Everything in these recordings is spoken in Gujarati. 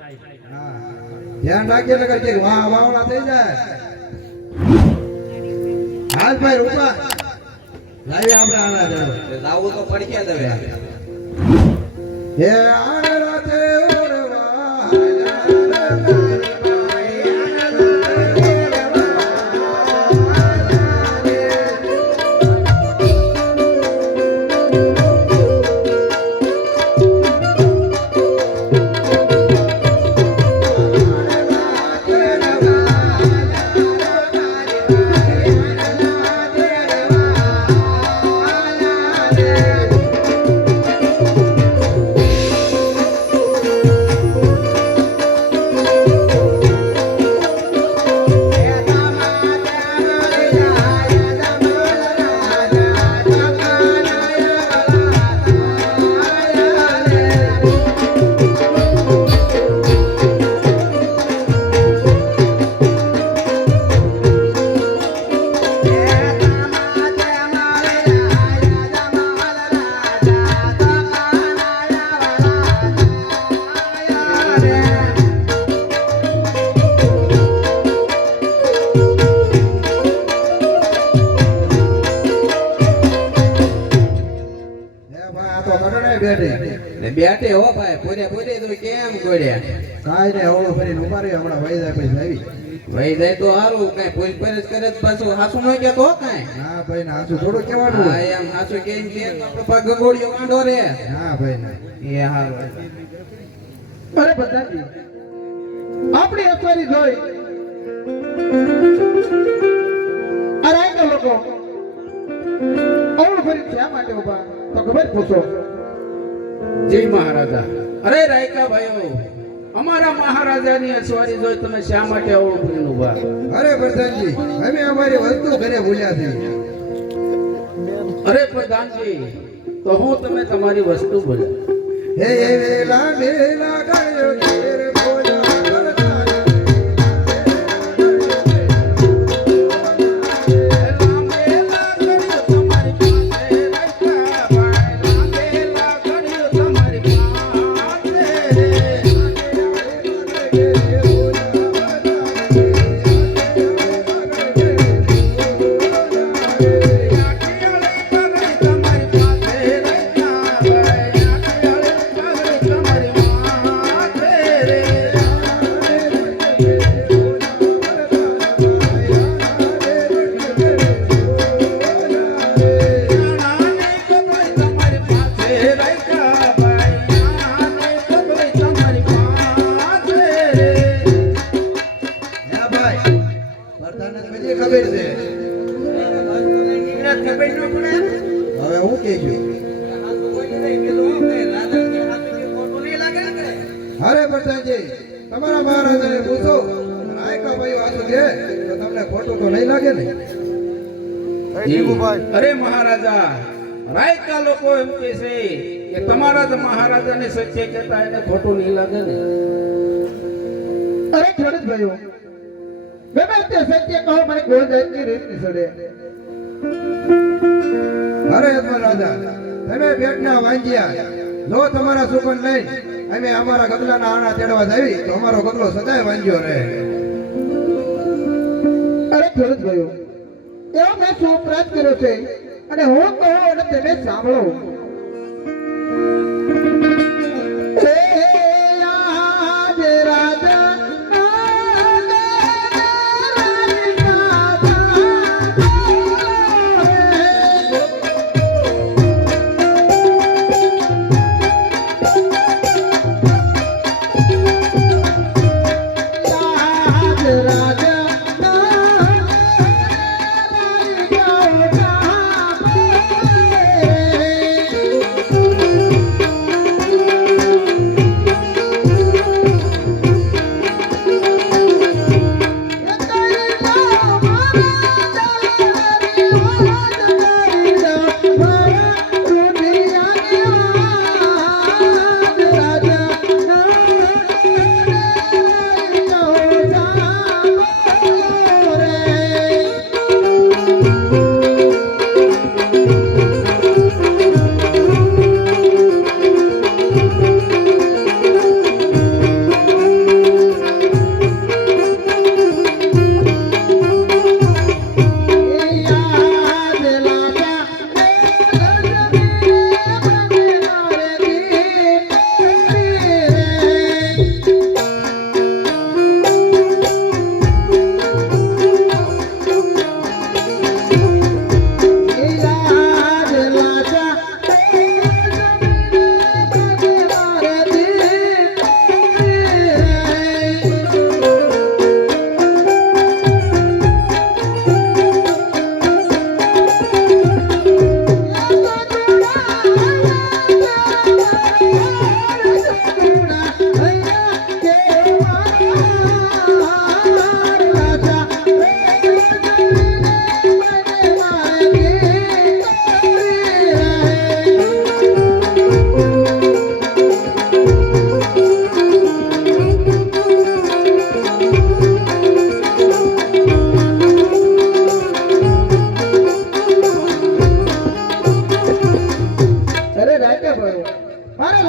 હા ધ્યાન રાખજે નકર કે વાવડા થઈ જાય હાલ ભાઈ રૂપા લાવી આપણે આના જડો લાવું તો પડકે દવે હે આને રાતે બેઠે હો ભાઈ પૂરે પૂરે તો કેમ કોડ્યા કાઈ ને હવળો ફરીને ઉભા રહી હમણાં વહી જાય પછી આવી ભાઈ જાય તો હારું કઈ પોલીસ પરસ કરે તો પાછું હાસુ ન કે તો કઈ ના ભાઈ ના હાસુ થોડું કહેવાનું હા એમ હાસુ કેમ કે આપણે પગ ગોળિયો કાંડો રે ના ભાઈ ના એ હારું અરે બધાજી આપણી અસવારી જોઈ અરે આ લોકો અવળ ફરી શા માટે ઉભા તો ખબર પૂછો જય મહારાજા અરે રાયકા ભાઈઓ અમારા મહારાજાની અસવારી જોઈ તમે શા માટે અવળું ફરીને ઉભા અરે પ્રધાનજી અમે અમારી વસ્તુ ઘરે ભૂલ્યા છે અરે પ્રધાનજી તો હું તમે તમારી વસ્તુ બોલ્યા હે વેલા વેલા ગયો તેર બોલા અરે પ્રધાનજી તમારા મહારાજાને પૂછો રાયકા ભાઈ વાસુ કે તો તમને ખોટું તો નહીં લાગે ને અરે મહારાજા રાયકા લોકો એમ કે છે કે તમારા જ મહારાજાને સચ્ચે કહેતા એને ખોટું નહીં લાગે ને અરે ખેડૂત ભાઈઓ ગમે તે સત્ય કહો મને કોઈ જાતની રીત નહીં સડે અરે યજમાન રાજા તમે બેટના વાંજ્યા જો તમારા સુકન લઈ અમે અમારા ગગલાના આણા તેડવા જાવી તો અમારો ગગલો સદાય વાંજ્યો રહે અરે ખેડૂત ભાઈઓ એવો મેં સુપ્રાત કર્યો છે અને હું કહું અને તમે સાંભળો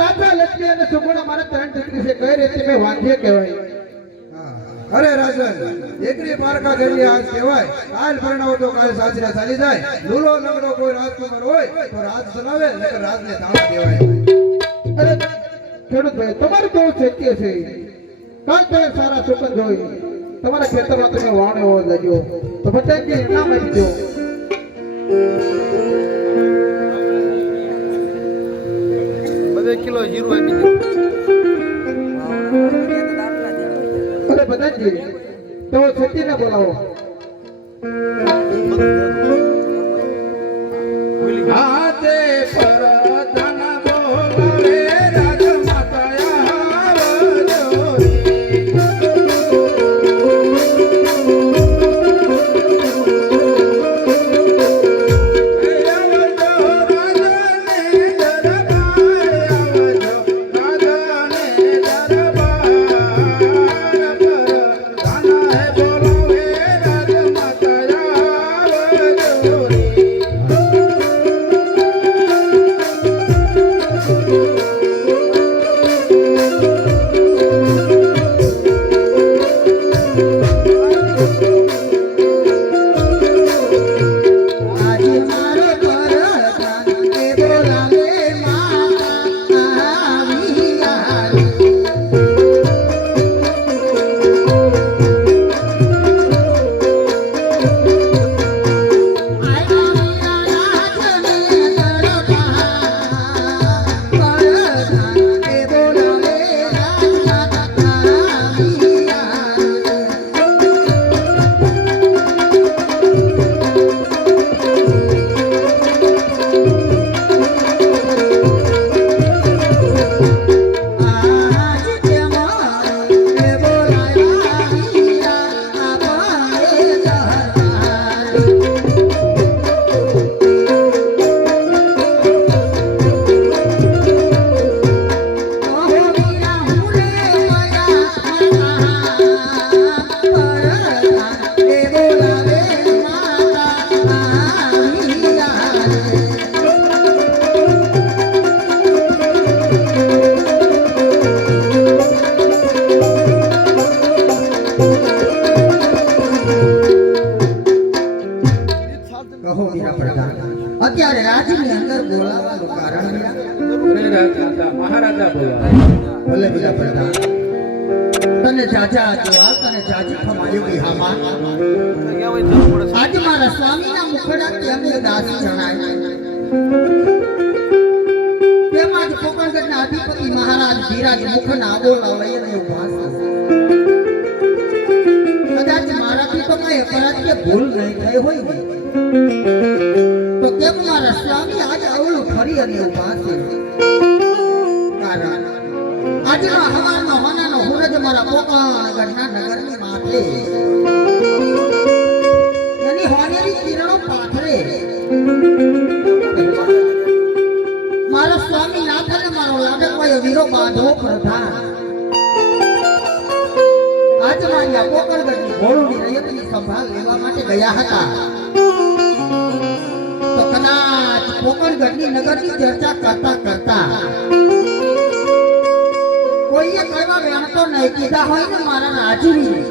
રાજા લક્ષ્મી અને સુગુણા મારા ત્રણ દીકરી છે કઈ રીતે મેં વાંધ્ય કહેવાય હા. અરે રાજન દીકરી પારકા ઘરની આજ કહેવાય કાલ પરણાવો તો કાલ સાસરે ચાલી જાય લૂલો લંગડો કોઈ રાજકુમાર હોય તો રાજ ચલાવે નકર રાજને તાળા દેવાય. અરે ખેડૂત ભાઈ તમારું કેવું સત્ય છે કાલ તમે સારા સુગંધ હોય તમારા ખેતરમાં તમે વાવણી હોવા જજો તો બધાને ઇનામ આપજો. બધે કિલો જીરું આપી દીધું. અરે બધાજી તો સત્યને બોલાવો. હાથે પર ધન બોલાવે રાજમાતા આવજો રે. અત્યારે રાજની અંદર બોલાવવાનું કારણ અરે રાજમાતા મહારાજા બોલાવે. ભલે બીજા પ્રધાન તને ચાચા જોવા તને ચાચી ખમાયું કે હામાં ક્યાં હોય જરૂર પડે આજે મારા સ્વામીના મુખડાથી અમને દાસી જણાય તેમાં જ કોકણગઢના અધિપતિ મહારાજ ધીરાજ મુખના બોલાવે એને ઉભા છે કદાચ મારાથી તો કઈ અપરાધ ભૂલ નહીં થઈ હોય ને તો કેમ મારા સ્વામી આજે અવળું ફરી અને ઉભા છે કારણ આજનો હવાનો હોનાનો હુરજ મારા કોકણગઢના નગરની માથે એની હોનેરી કિરણો પાથરે મારો સ્વામી નાથ અને મારો લાડકવાયો વીરો બાંધવો પ્રધાન આજ મારી કોકણગઢની ભોળુની રયતની સંભાળ લેવા માટે ગયા હતા તો કદાચ કોકણગઢની નગરની ચર્ચા કરતા કરતા કોઈએ કહેવા વેણતો નહીં કીધા હોય ને મારા રાજવી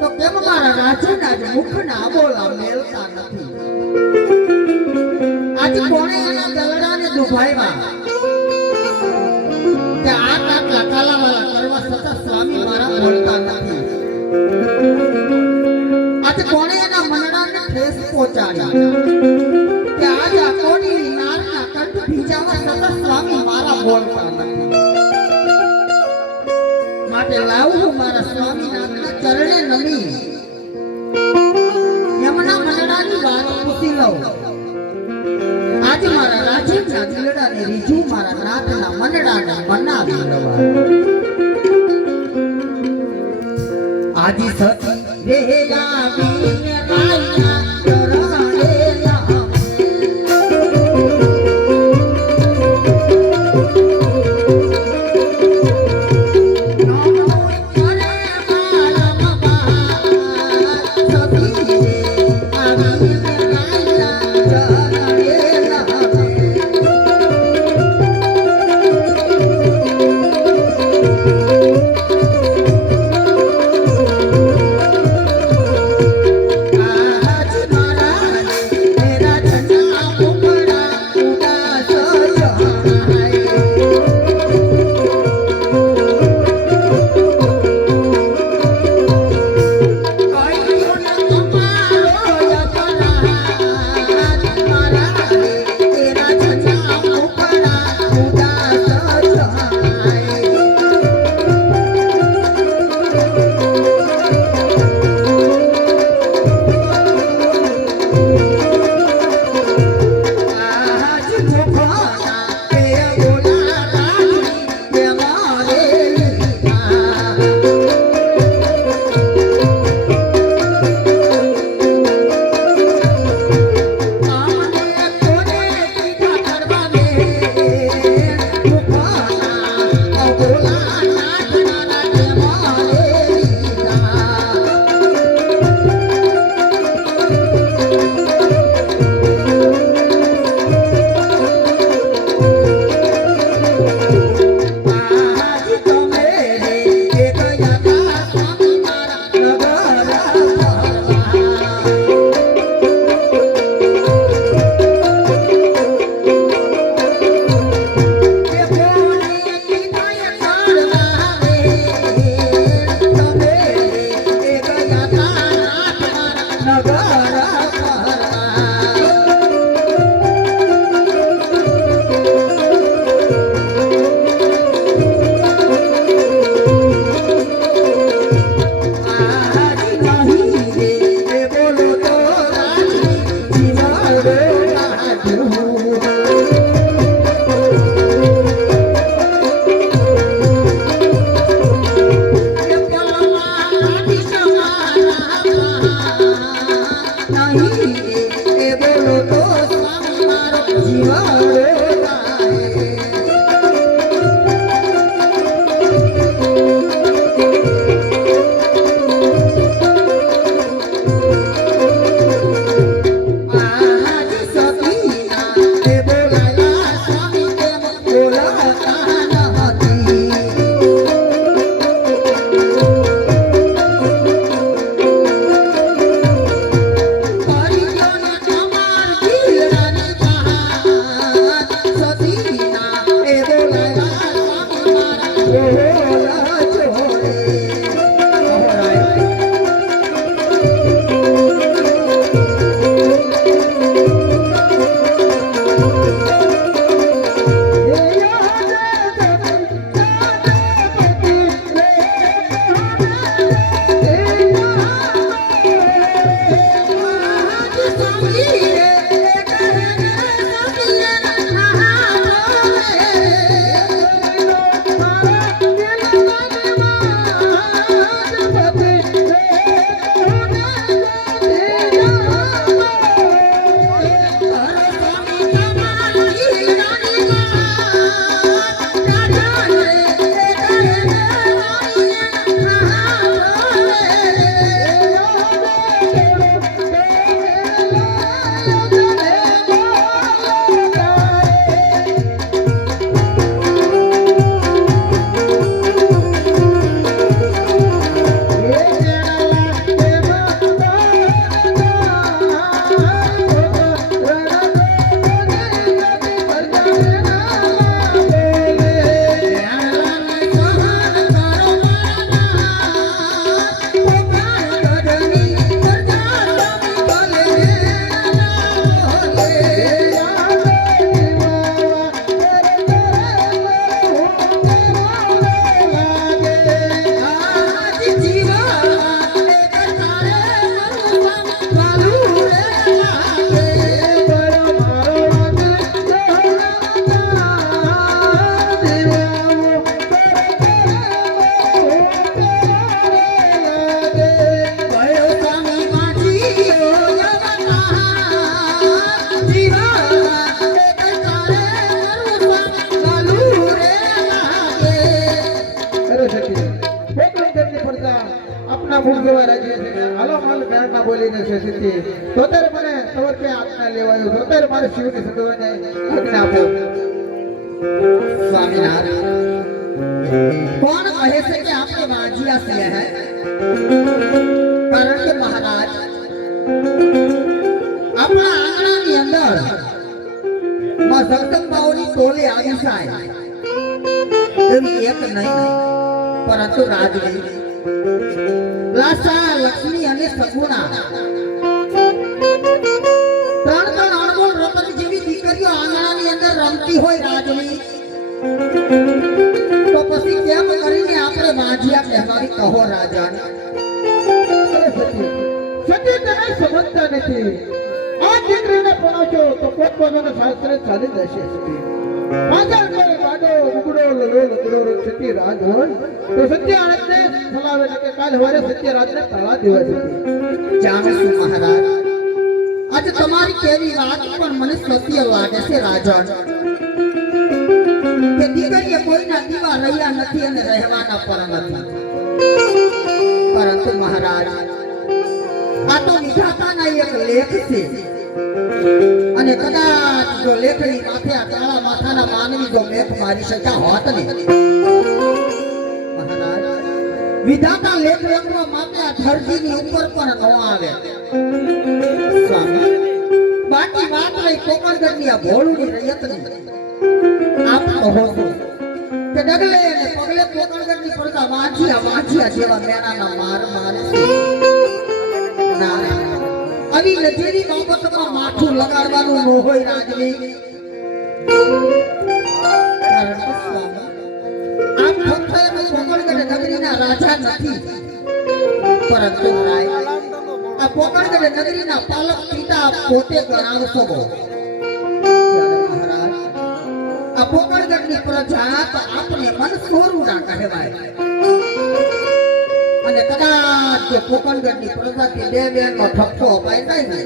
તો કેમ મારા રાજના જ મુખના બોલા મેલતા નથી આજે કોણે એના દલડાને દુભાવ્યા કે આ કાટલા કાલાવાલા કરવા છતાં સ્વામી મારા બોલતા નથી આજે કોણે એના મનડાને ઠેસ પહોંચાડી કે આજ આ કોની નારના કંઠ ભીજાવા છતાં સ્વામી મારા બોલતા નથી માટે લાવું મારા સ્વામીનાથના ચરણે નમી એમના મનડાની વાત પૂછી લઉં આજે મારા રાજના દિલડાને રીજુ મારા નાથના મનડાને મનાવી લવા આજી સતી રે લાવીને રાયના ચરણે ફૂલ કેવા રાજી છે હાલો માલ મેળના બોલીને છે સિદ્ધિ તોતેર મને તવર કે આપના લેવાયો તોતેર મારે શિવની સદવાને આજ્ઞા આપો स्वामीनाथ कौन कहे से कि आपने वाजिया किया है कारण के महाराज अपना आंगणा ની અંદર માં જગદંબાઓની ટોલે આવી જાય એવી એક નહીં પરંતુ રાજવી લાસા લક્ષ્મી અને સગુણા ત્રણ ત્રણ અણમોલ રતન જેવી દીકરીઓ આંગણાની અંદર રમતી હોય રાજવી माझिया कહેવાની કહો રાજા અરે સતી સતી તમે સમજતા નથી આ દીકરીને પણાવશો તો પોતપોતાના શાસ્ત્રે ચાલી જશે સતી માતા કોઈ વાડો ઉગડો લગડો સતી રાજ હોય તો સત્ય આણંદને ફલાવે કે કાલ હવારે સત્ય રાજને તાળા દેવા સતી જાણું છું મહારાજ આજે તમારી કેવી વાત પણ મને સત્ય લાગે છે રાજા કે દીકરીએ કોઈના દીવા રહ્યા નથી અને રહેવાના પણ નથી પરંતુ મહારાજ આ તો વિધાતાના એક લેખ છે અને કદાચ જો લેખની માથે આ કાળા માથાના માનવી જો મેઘ મારી શક્યા હોત ને મહારાજ વિધાતા લેખ લખવા માટે આ ધરતીની ઉપર પણ ન આવે સ્વામી બાકી વાત રહી કોકણગઢની આ ભોળુની રયતની આપ કહો છો કે ડગલે અને પગલે કોકણગઢની પડતા વાંચિયા જેવા મેણાના માર મારે ના આવી નજીવી બાબતમાં માથું લગાડવાનું ન હોય રાજવી કારણ કે સ્વામી આપ ફક્ત કોકણગઢ નગરીના રાજા નથી પરંતુ રાય આ કોકણગઢ નગરીના પાલક પિતા પોતે ગણાવશો મહારાજ આ કોકણગઢની પ્રજા તો આપને મનસોરુના કહેવાય અને કદાચ જો કોકણગઢની પ્રજાથી બે બેનનો ઠપકો અપાઈ જાય ને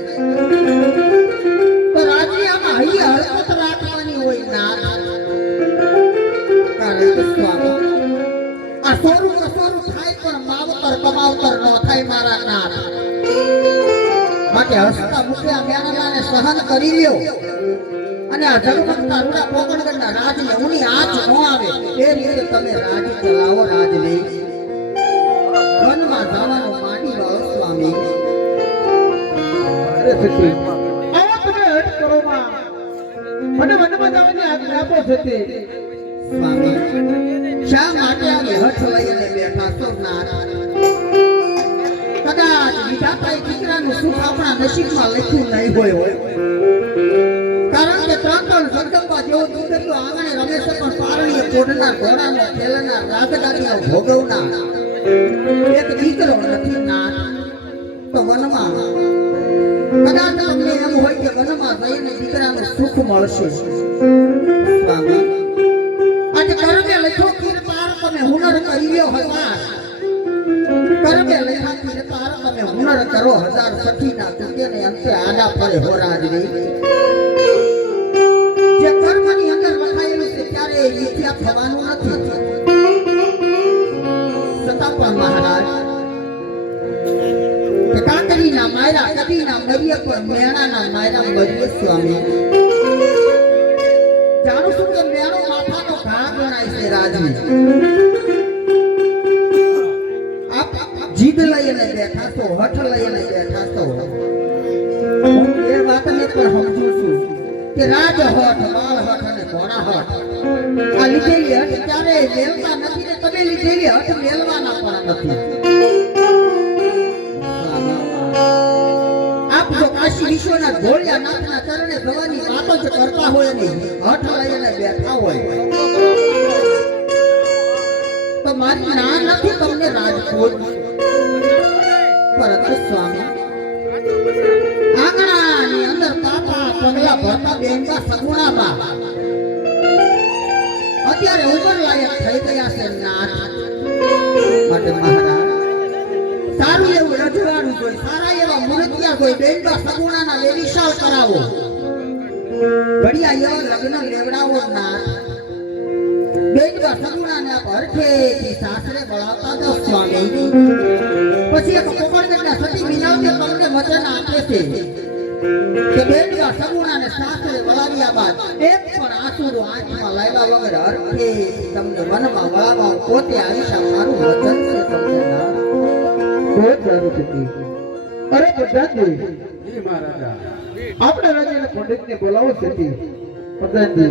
તો રાજ્યમાં હૈયા હરકત રાખવાની હોય ના કારણ કે સ્વામી આ સોરું કસોરું થાય પણ માવતર કમાવતર ન થાય મારા નાથ માટે હસતા મુખે આ મેનાલાને સહન કરી લ્યો અને આ જગમગતા રૂડા કોકણગઢના રાજને ઉની આંચ ન આવે એ રીતે તમે રાજ ચલાવો રાજવી વનમાં જવાનું માંડી વાળો સ્વામી અરે સતી આવા તમે હટ કરો માં મને વનમાં જવાની આજ્ઞા આપો સતી સ્વામી શા માટે આવી હઠ લઈને બેઠા છો નાથ કદાચ વિધાતાએ દીકરાનું સુખ આપણા નસીબમાં લખ્યું નહીં હોય કારણ કે ત્રણ જગદંબા જેવો દીકરીઓ આંગણે રમે છે પણ પારણીએ કોઢના ઘોડાનો ખેલના રાજગાદીનો ભોગવના એક દીકરો નથી નાથ તો વનમાં કદાચ તમને એમ હોય કે વનમાં જઈને દીકરાનું સુખ મળશે સ્વામી આજે કરમે લખ્યો કીર્તાર તમે હુનર કર્યો હજાર કરમે લખ્યા કીર્તાર તમે હુનર કરો હજાર સખીના કુકે અંતે આડા ફરે હો રાજવી જે કર્મની અંદર લખાયેલું છે ત્યારે એ મિથ્યા થવાનું નથી છતાં પણ મહારાજ કે કાકરીના માયરા કદીના મરીએ પણ મેણાના માયરા મરીએ સ્વામી જાણું છું કે મેણો માથાનો ઘા ગણાય છે રાજવી આપ જીદ લઈને બેઠા છો હઠ લઈને બેઠા છો હું એ વાતને પણ સમજુ છું કે રાજ હઠ બાળ હઠ અને ઘોડા હઠ આ લીધેલી હઠ ક્યારેય મેળતા નથી ને તમે લીધેલી હઠ મેળવાના પણ નથી આપ જો કાશી વિશ્વના ધોળિયા નાથના ચરણે જવાની વાતો જ કરતા હોય ને હઠ લઈને બેઠા હોય તો મારી ના નથી તમને રાજકોટ પરંતુ સ્વામી આંગણાની અંદર પાપા પગલા ભરતા બેનકા સગુણાબા અત્યારે ઉંમર લાયક થઈ ગયા છે નાથ માટે મહારાજ સારું એવું રજવાડું જોઈ સારા એવા મૂર્તિયા જોઈ બેનકા સગુણાના વેવિશાળ કરાવો ઘડિયા એવા લગ્ન લેવડાવો નાથ બેનકા સગુણાને આપ હરખેથી સાસરે બોલાવતા દો સ્વામી પછી એક કોકણગઢના સતી વિનવતી તમને વચન આપે છે કે બેનકા સગુણાને સાસરે બોલાવ્યા બાદ એક પણ આંસુરો આંખમાં લાવ્યા વગર હરખેથી તમને વનમાં વળાવવા પોતે આવીશા મારું વચન છે તમને ના બહુ સારું સતી અરે પ્રધાનજી જી મહારાજા આપણે રાજ્યના પંડિતને બોલાવો સતી પ્રધાનજી